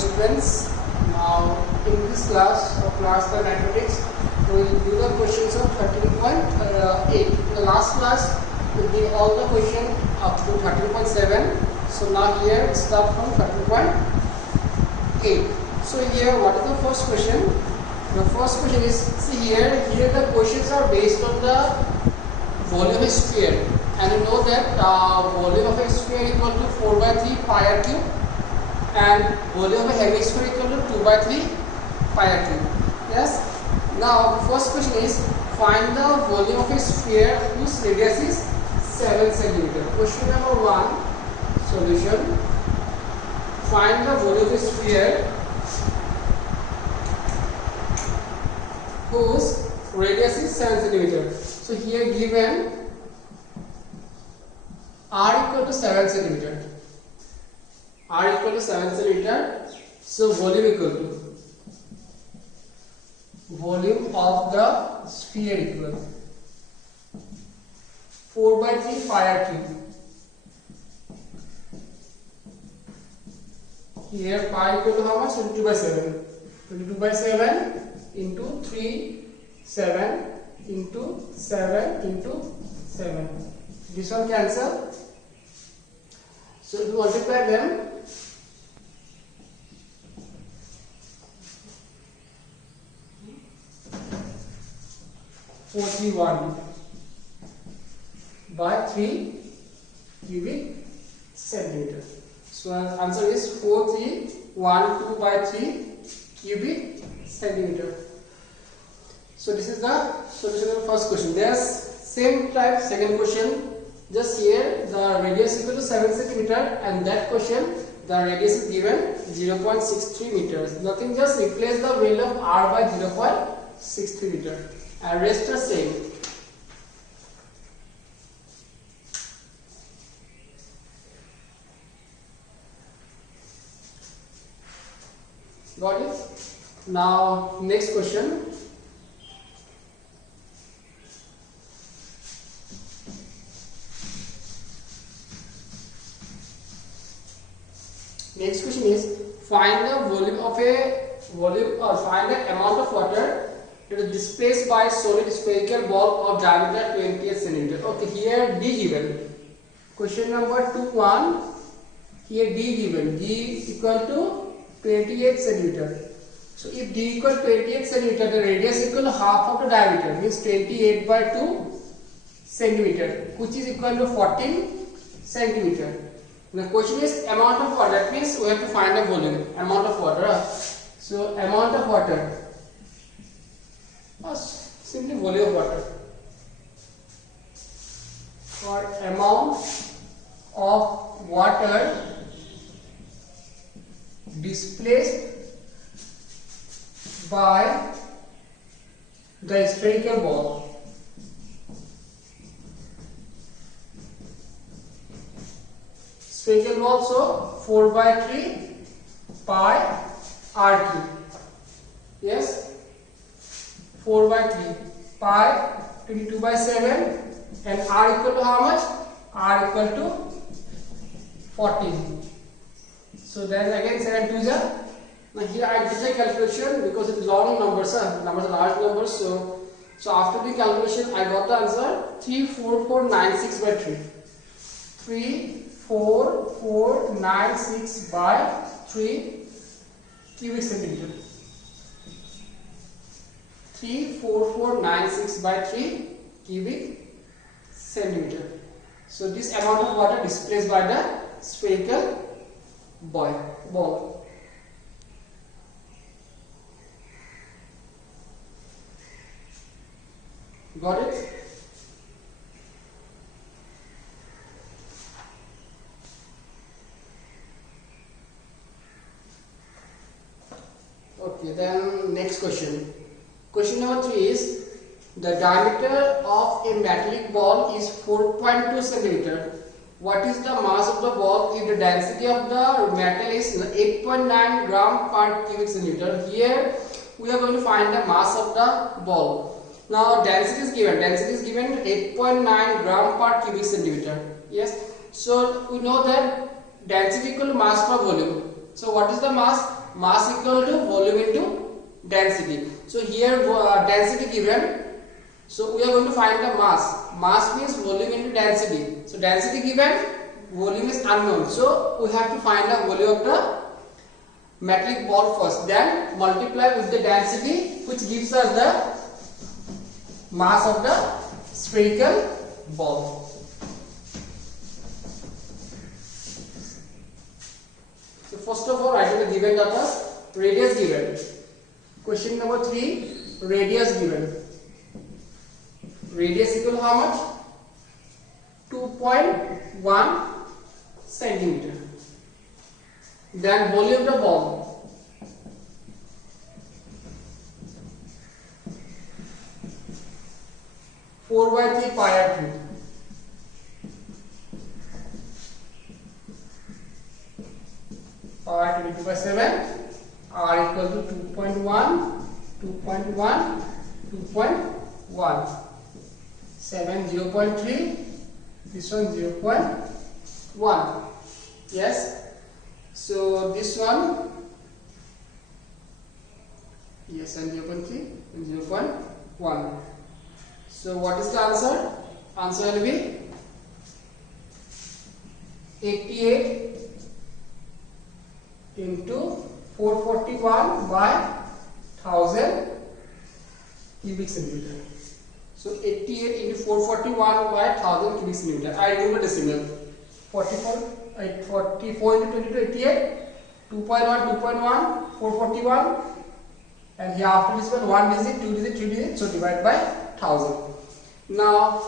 students. Now in this class of class 5 mathematics, we will do the questions of 13.8. In the last class we did all the question up to 13.7. So now here we start from 13.8. So here what is the first question? The first question is, see here the questions are based on the volume of a sphere, and you know that volume of a sphere equal to 4 by 3 pi r cube and volume of a hemisphere equal to 2 by 3 pi r cube. Yes. Now the first question is, find the volume of a sphere whose radius is 7 cm. Question number 1, solution. Find the volume of a sphere whose radius is 7 cm. So here given r equal to 7 cm. R equal to 7 cm. So volume equal to volume of the sphere equal 4 by 3 pi r cube. Here pi equal to how much? 22 by 7. 22 by 7 into 3, 7 into 7 into 7. This one cancel. So if you multiply them, (431) by 3 cubic centimeter. So answer is 4312 by 3 cubic centimeter. So this is the solution of the first question. There's same type second question. Just here the radius equal to 7 cm, and that question the radius is given 0.63 meters. Nothing, just replace the value of r by 0.63 meter, and rest are same. Got it? Now next question. Next question is, find the volume of find the amount of water that is displaced by solid spherical ball of diameter 28 cm. Okay, here D given. Question number 2.1. Here D given. D equal to 28 cm. So if D equal to 28 cm, the radius equal to half of the diameter, means 28 by 2 cm, which is equal to 14 cm. The question is amount of water. That means we have to find the volume, amount of water. So amount of water, simply volume of water, or amount of water displaced by the spherical ball. Spherical ball, so 4 by 3 pi r cube. Yes, 4 by 3 pi 22 by 7, and r equal to how much? R equal to 14. So then again 7 2s are. Now here I did the calculation because it is long numbers, numbers are large numbers. So after the calculation I got the answer 34496 by 3. 34496 by 3 cubic centimeter. 34496 by 3 cubic centimeter. So this amount of water displaced by the spherical ball. Got it? Okay, then next question. Question number 3 is, the diameter of a metallic ball is 4.2 cm. What is the mass of the ball if the density of the metal is 8.9 gram per cubic centimeter? Here we are going to find the mass of the ball. Now density is given. Density is given 8.9 gram per cubic centimeter. Yes. So we know that density equal to mass per volume. So what is the mass? mass equal to volume into density. So here density given. So we are going to find the mass. Mass means volume into density. So density given, volume is unknown. So we have to find the volume of the metallic ball first. Then multiply with the density, which gives us the mass of the spherical ball. So first of all, write the given data. Radius given. Question number 3. Radius given. Radius equal to how much? 2.1 centimeter. Then volume of the ball. Four by 3 pi r cube. Pi 22 by 7. R equal to 2.1, 2.1, 2.1. 7 0.3, this one 0.1. Yes, so this one, yes, and 0.3 and 0.1. So what is the answer? Answer will be 88 into 441 by 1000 cubic centimeter. So 88 into 441 by 1000 cubic centimeter. I remember decimal. 44 into 22, 88. 2.1, 2.1, 441. And here after this one digit, 2 digit, 3 digit. So divide by 1000. Now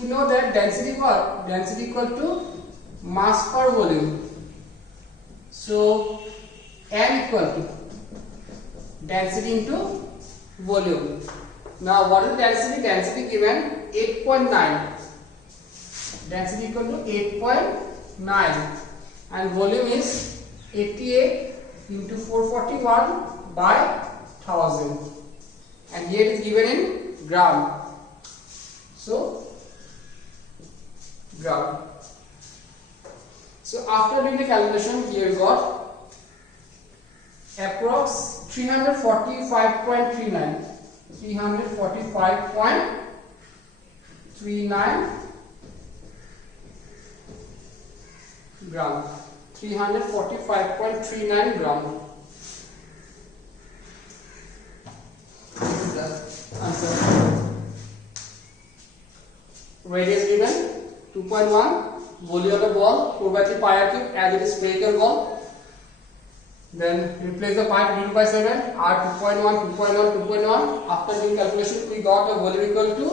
we know that density what? Density equal to mass per volume. So M equal to density into volume. Now what is density? Density given 8.9. Density equal to 8.9 and volume is 88 into 441 by 1000 and here it is given in gram. So gram. So after doing the calculation, here got approx 345.39. 345.39 gram. 345.39 gram. This is the answer. Radius given 2.1. Volume of the ball 4 by 3 pi r cube as it is spherical ball. Then replace the pi 22 by 7, r 2.1, 2.1, 2.1. After doing calculation, we got a volume equal to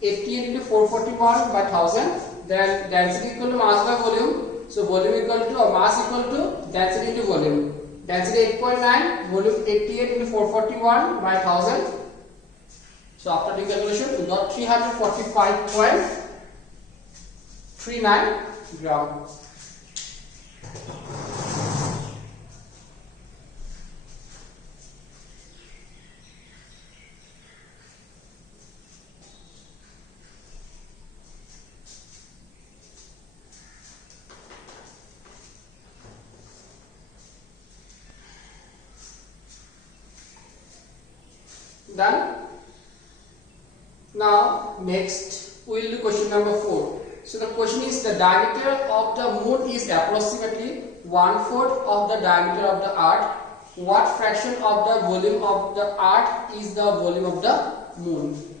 88 into 441 by 1000. Then density equal to mass by volume. So volume equal to or mass equal to density into volume. Density 8.9, volume 88 into 441 by 1000. So after doing calculation, we got 345.39 gram. Done. Now next we will do question number 4. So the question is, the diameter of the moon is approximately 1/4 of the diameter of the earth. What fraction of the volume of the earth is the volume of the moon?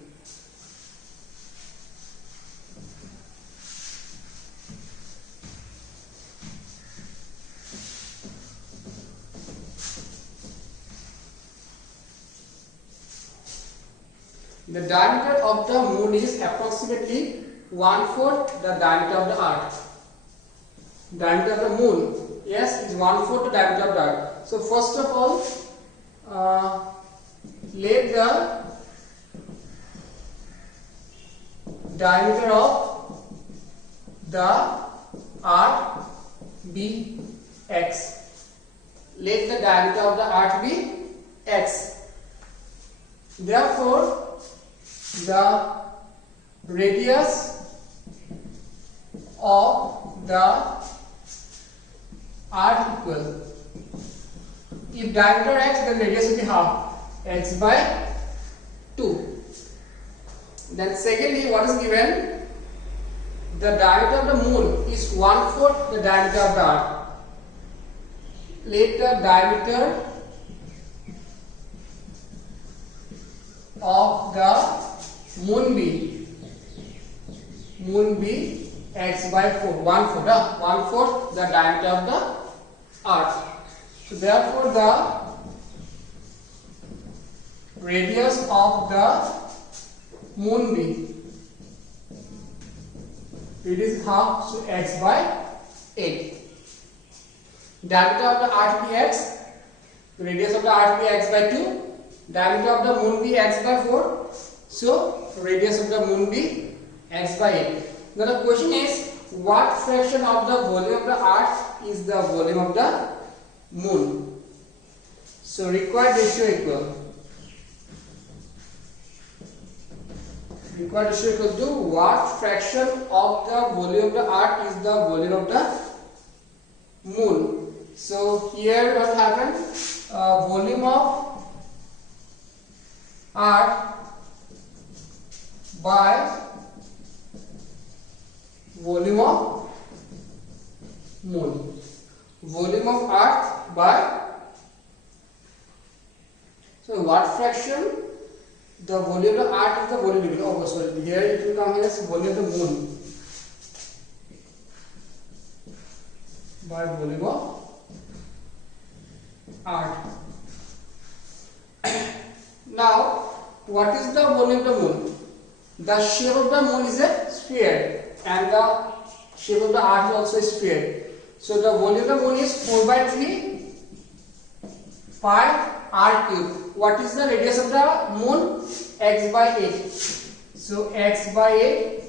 The diameter of the moon is approximately 1/4 the diameter of the earth. Diameter of the moon, yes, is 1/4 the diameter of the earth. So first of all, let the diameter of the earth be x. Let the diameter of the earth be x. Therefore, the radius of the earth equal If diameter x, then radius will be half, x by 2. Then secondly, what is given? The diameter of the moon is 1/4 the diameter of the earth. Let the diameter of the moon be x by 4, 1/4 the diameter of the earth. So therefore the radius of the moon be, it is half, so x by 8. Diameter of the earth be x, radius of the earth be x by 2, diameter of the moon be x by 4, so radius of the moon be x by 8. Now the question is, what fraction of the volume of the earth is the volume of the moon? So required ratio equal to what fraction of the volume of the earth is the volume of the moon. So here what happened, volume of earth by volume of moon, volume of earth by, so what fraction the volume of the earth is the volume of, oh sorry, here it will come as volume of the moon by volume of earth. Now what is the volume of the moon? The shape of the moon is a sphere and the shape of the earth is also a sphere. So the volume of the moon is 4/3 pi r cube. What is the radius of the moon? X by 8. So x by 8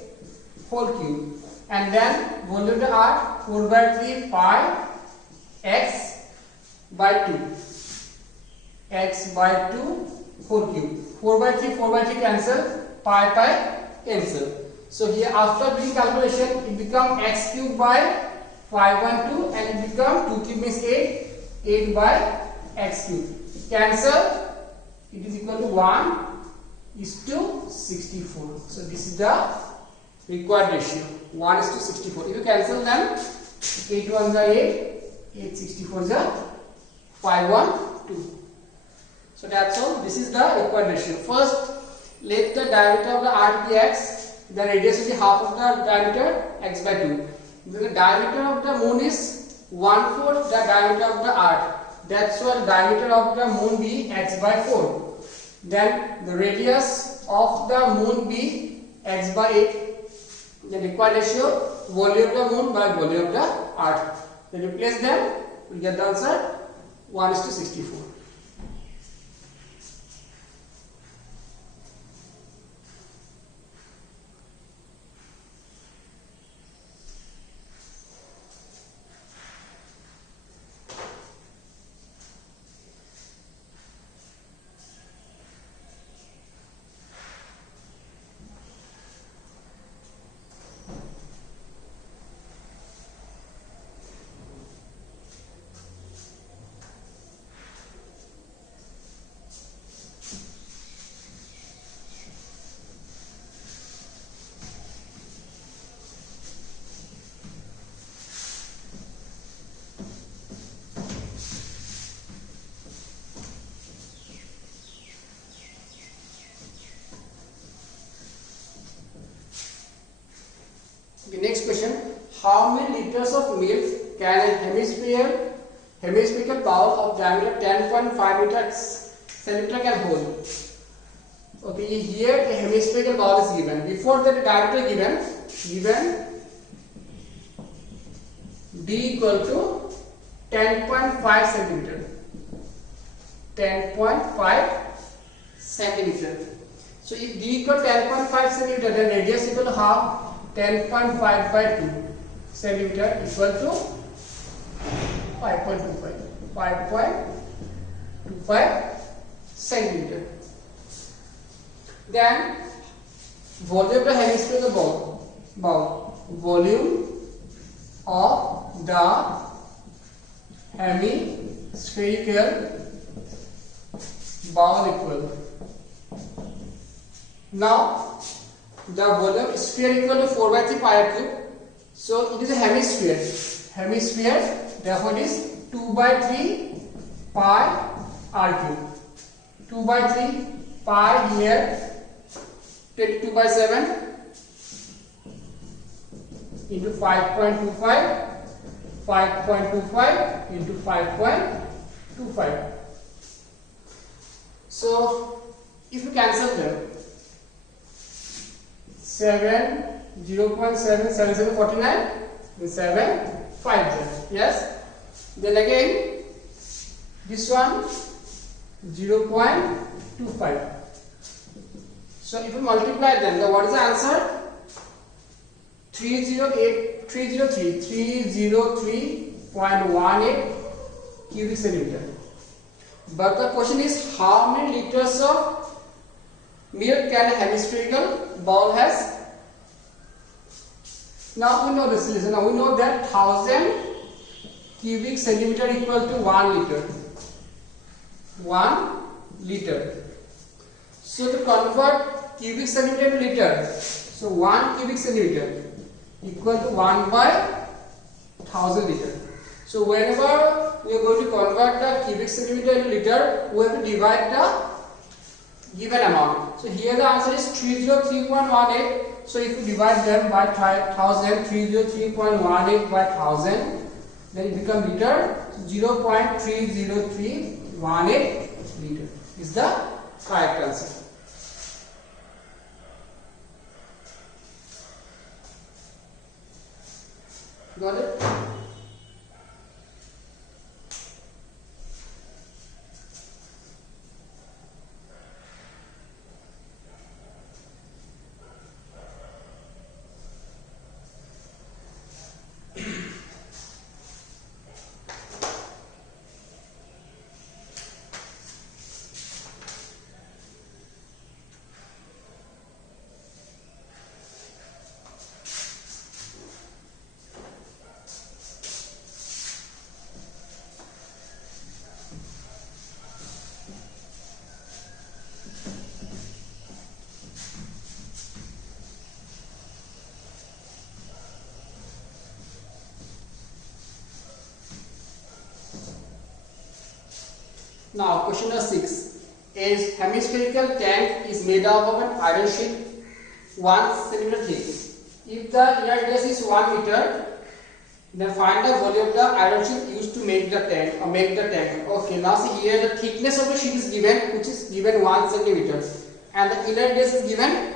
whole cube. And then volume of the earth 4/3 pi x by 2. X by 2 whole cube. 4/3 cancel, pi cancel. So here after doing calculation, it become x cube by 5/2 and it become 2 cube means 8 by x cube. Cancel, it is equal to 1:64. So this is the required ratio, 1:64. If you cancel them, 8 1s are 8, 8 64s are 512. So that's all. This is the required ratio. First, let the diameter of the earth be x, the radius will be half of the diameter, x by 2. The diameter of the moon is 1/4 the diameter of the earth. That's why the diameter of the moon be x by 4. Then the radius of the moon be x by 8. The required ratio, volume of the moon by volume of the earth. Then replace them, we get the answer 1:64. The next question, how many liters of milk can a hemispherical bowl of diameter 10.5 centimeter can hold? Okay, here a hemispherical bowl is given. Before that, the diameter given D equal to 10.5 centimeter. 10.5 centimeter. So if D equal 10.5 centimeter, then radius equal to half 10.5 by 2 centimeter equal to 5.25 centimeter. Then volume of the hemispherical bowl, volume of the hemispherical spherical bowl equal. Now the volume sphere equal to 4 by 3 pi r cube. So it is a hemisphere. Hemisphere, therefore it is 2 by 3 pi r cube. 2 by 3 pi here, 22 by 7 into 5.25, 5.25 into 5.25. So if you cancel them, 7, 0.7, 749, and 7, 5 there. Yes. Then again, this one 0.25. So if you multiply them, then what is the answer? 303.18 cubic centimeter. But the question is, how many liters of milk can a hemispherical bowl has? Now we know this. Listen, now we know that 1000 cubic centimeter equal to 1 liter. 1 liter. So to convert cubic centimeter to liter, so 1 cubic centimeter equal to 1 by 1000 liter. So whenever we are going to convert the cubic centimeter into liter, we have to divide the given amount. So here the answer is 303.18. So if you divide them by 1000, 303.18 by 1000, then it becomes liter. 0.30318 liter is the correct answer. Got it? Now question number 6. A hemispherical tank is made up of an iron sheet 1 centimeter thick. If the inner radius is 1 meter, then find the volume of the iron sheet used to make the tank or make the tank. Okay, now see here the thickness of the sheet is given, which is given 1 centimeter, and the inner radius is given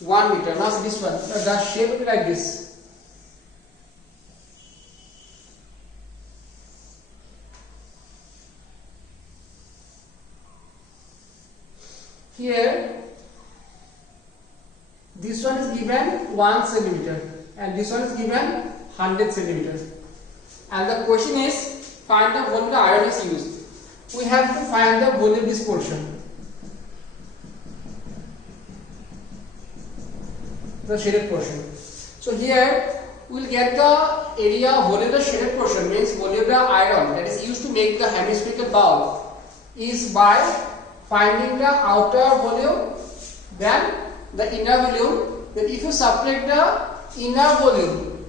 1 meter. Now see this one, the shape will be like this. Here, this one is given 1 centimeter and this one is given 100 centimeters. And the question is, find the volume the iron is used. We have to find the volume of this portion, the shaded portion. So here we will get the area volume of the shaded portion, means volume of the iron that is used to make the hemispherical bowl, is by finding the outer volume then the inner volume. Then if you subtract the inner volume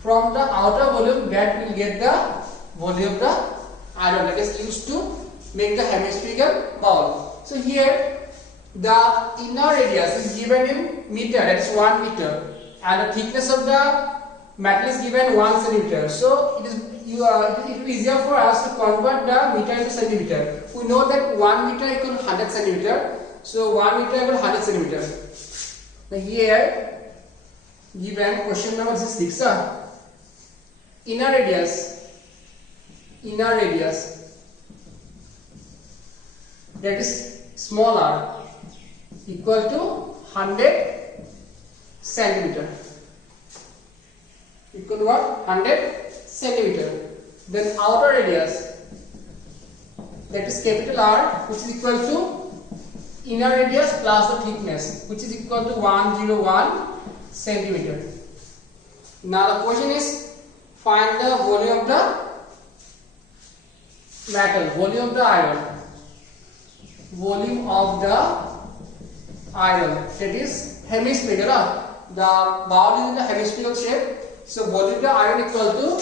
from the outer volume, that will get the volume of the iron that is used to make the hemispherical bowl. So here the inner radius is given in meter, that is 1 meter, and the thickness of the metal is given 1 centimeter. So it will be easier for us to convert the meter into centimeter. We know that 1 meter equal to 100 centimeter. So 1 meter equal to 100 centimeter. Now here given question number 6, inner radius that is small r equal to 100 centimeter. Equal to what? 100 centimeter. Then outer radius, that is capital R, which is equal to inner radius plus the thickness, which is equal to 101 centimeter. Now the question is, find the volume of the metal, volume of the iron, volume of the iron, that is hemispherical. The ball is in the hemispherical shape, so volume of the iron equal to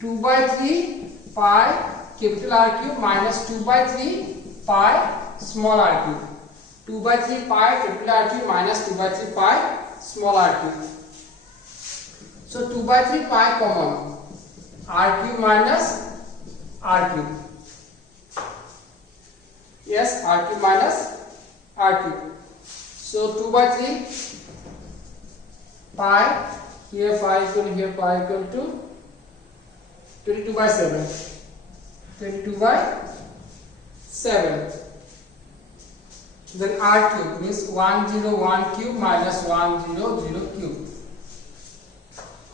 2 by 3 pi capital R cube minus 2 by 3 pi small r cube. 2 by 3 pi capital R cube minus 2 by 3 pi small r cube. So 2 by 3 pi common, r cube minus r cube. Yes, r cube minus r cube. So 2 by 3 pi, here pi equal to here pi equal to 22 by 7. 22 by 7. Then r cube means 101 cube minus 100 cube,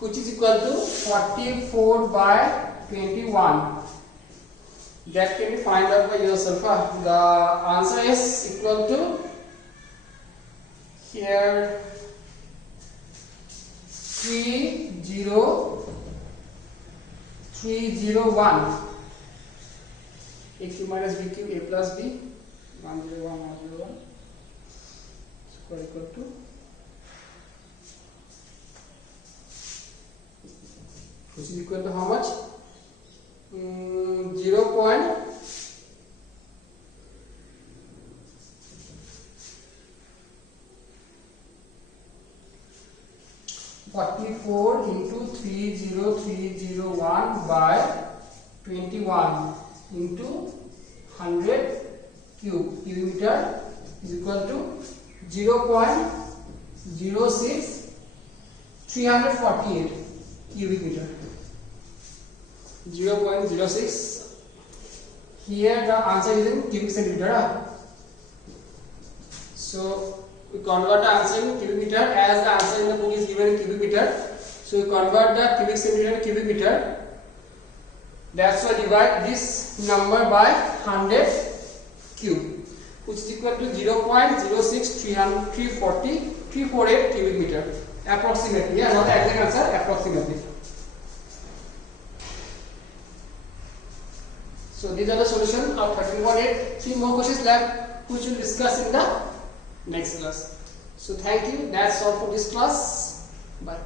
which is equal to 44 by 21. That can be find out by yourself. The answer is equal to here 30301. A cube minus b cube, a plus b, 101 101 square equal to which is equal to how much? 0.44 into 30301 by 21 into 100 cubic meter is equal to 0.06348 cubic meter. 0.06. Here the answer is in cubic centimeter. So we convert the answer in cubic meter, as the answer in the book is given in cubic meter. So we convert the cubic centimeter to cubic meter. That's why divide this number by 100 cube, which is equal to 0.06348 cubic meter approximately. Yeah, not the exact answer, approximately. So these are the solution of 13.8. 3 more questions left, which we will discuss in the next class. So thank you. That's all for this class. Bye.